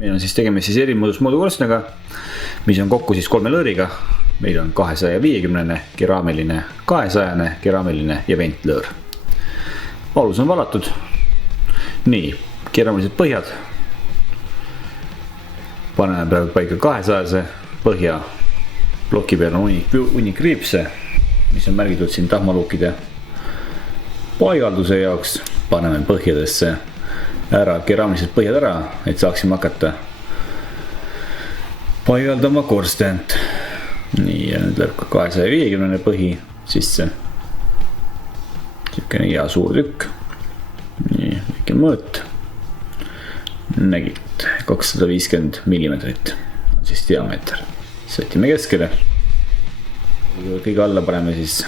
meil on siis tegemist siis erimõõdus moodukorstnaga, mis on kokku siis 3 lõõriga. Meil on 250, keraamiline, 200, keraamiline ja ventlõõr. Alus on valatud. Nii, keraamilised põhjad. Paneme praegu paika 200 põhja. Ploki peal on hunnik riipse, mis on märgitud siin tahmaluukide paigalduse jaoks. Paneme põhjadesse ära keraamilised põhjad ära, et saaksime hakata paigaldama korstent. Nii, ja nüüd läheb ka 250 põhi sisse. Siukene hea suur tükk. Nii, väike mõõt. Nägid, 250 millimeetrit on siis diameeter. Sätime keskele. Kõige alla paneme siis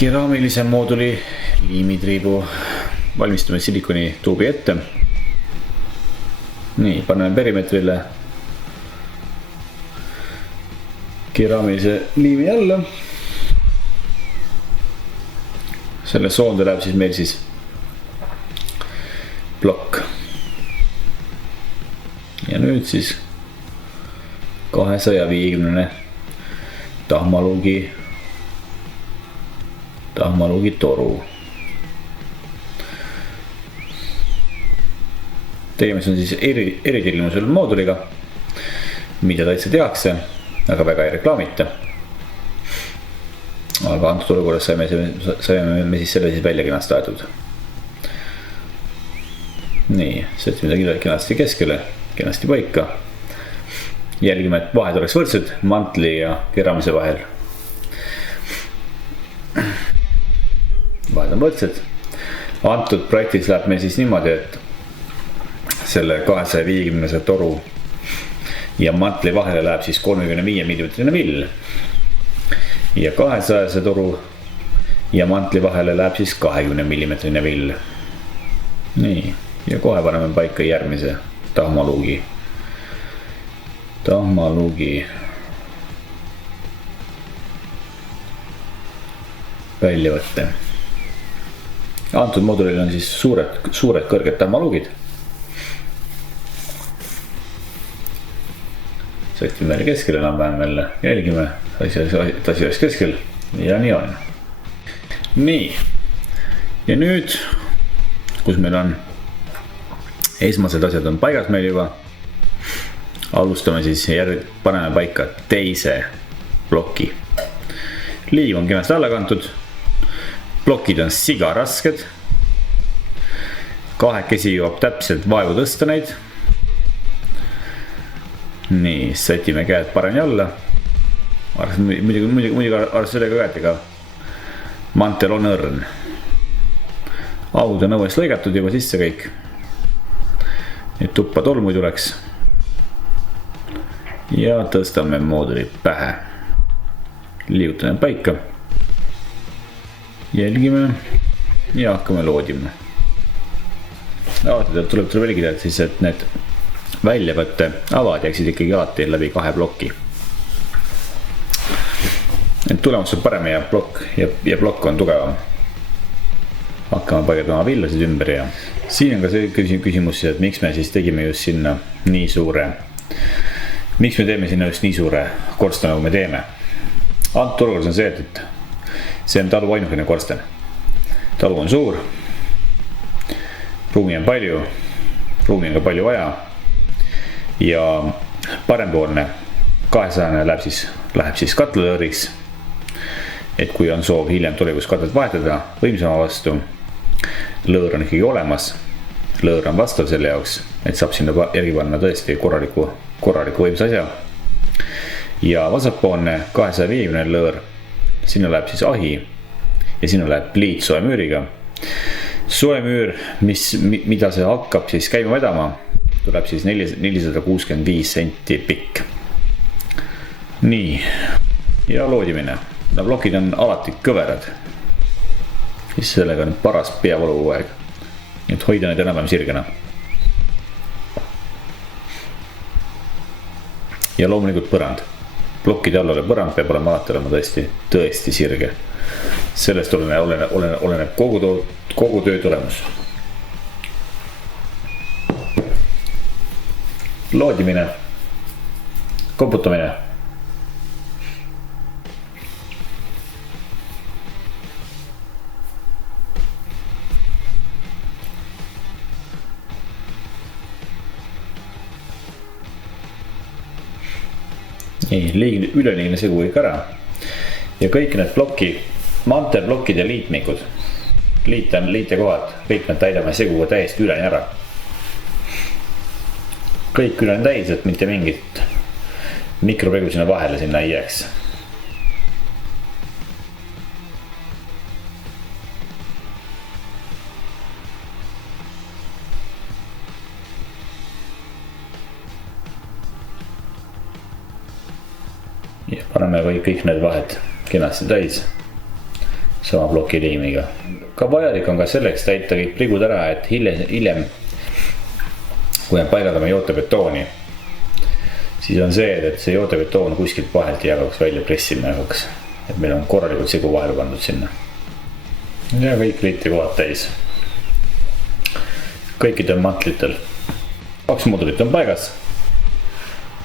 keraamilise mooduli liimitriibu. Valmistame silikoni tuubi ette. Nii, paneme perimeetrile keraamilise liimi alla. Selle soonde läheb siis meil siis plokk. Ja nüüd siis 250 tahmaluugi toru. Tegemist on siis eritellimusel mooduliga, mida täitsa tehakse, aga väga ei reklaamita. Aga antud olukorras saime me siis selle siis välja kenasti aetud. Nii, sätime ta kenasti keskele, kenasti paika. Jälgime, et vahed oleks võrdsed mantli ja keramise vahel. Vahed on võrdsed. Antud projektis läheb meil siis niimoodi, et selle 250 toru ja mantli vahele läheb siis 35 mm vill. Ja 200 toru ja mantli vahele läheb siis 20 mm vill. Nii, ja kohe paneme paika järgmise tahmaluugi väljavõtte. Antud moodulil on siis suured kõrged tahmaluugid. Sätime veel keskele, enam-vähem jälle jälgime, asi oleks keskel ja nii on. Nii, ja nüüd, kus meil on esmased asjad on paigas meil juba, alustame siis paneme paika teise ploki. Liiv on kenasti alla kantud, plokid on sigarasked, kahekesi jõuab täpselt vaevu tõsta neid. Nii, sätime käed paremini alla. Muidugi arvestades sellega käetega. Mantel on õrn. Aud on õuest lõigatud juba sisse kõik. Et tuppa tolmu ei tuleks. Ja tõstame mooduli pähe. Liigutame paika. Jälgime ja hakkame loodima. Alati tuleb jälgida, et siis et need väljavõtte avad jääksid ikkagi alati läbi 2 plokki. Et tulemus on parem ja plokk on tugevam. Hakkame paigaldama villasid ümber ja siin on ka see küsimus, et miks me siis tegime just sinna nii suure. Miks me teeme sinna just nii suure korsten, nagu me teeme? Antud olukorras on see, et see on talu ainukene korsten. Talu on suur, ruumi on palju, ruumi on ka palju vaja. Ja parempoolne 200 läheb siis katlalõõriks, et kui on soov hiljem tulevikus katlat vahetada võimsama vastu, lõõr on ikkagi olemas, lõõr on vastav selle jaoks, et saab sinna järgi panna tõesti korraliku võimsa asja. Ja vasakpoolne 250 lõõr, sinna läheb siis ahi ja sinna läheb pliit soemüüriga. Soemüür, mida see hakkab siis käima vedama, tuleb siis 465 senti pikk. Nii, ja loodimine. Plokid on alati kõverad. Siis sellega on paras peavalu kogu aeg. Et hoida neid enam-vähem sirgena. Ja loomulikult põrand. Plokkide all ole põrand peab olema alati olema tõesti sirge. Sellest oleneb kogu töö tulemus. loodimine, koputamine. nii, üleliigne segu kõik ära ja kõik need mantelplokid ja liitmikud, liitekohad, kõik need täidame seguga täiesti üleni ära. kõik üleni täis, et mitte mingit mikropegu sinna vahele sinna ei jääks. ja paneme kõik need vahed kenasti täis sama ploki liimiga. ka vajalik on ka selleks täita kõik prigud ära, et hiljem kui me paigaldame jootebetooni, siis on see, et see jootebetoon kuskilt vahelt ei hakkaks välja pressima hakkaks, et meil on korralikult segu vahele pandud sinna. ja kõik liitekohad täis kõikidel mantlitel. 2 moodulit on paigas,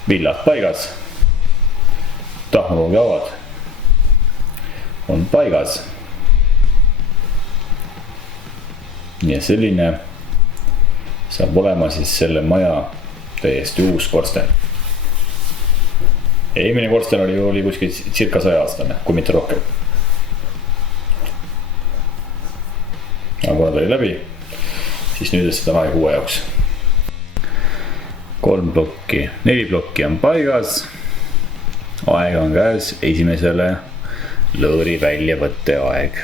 villad paigas, tahmapruugi avad on paigas. ja selline saab olema siis selle maja täiesti uus korsten. eelmine korsten oli kuskil circa 100 aastane, kui mitte rohkem. aga kuna ta oli läbi, siis nüüd seda aega uue jaoks. 3 plokki, 4 plokki on paigas. aeg on käes esimesele lõõri väljavõtte aeg.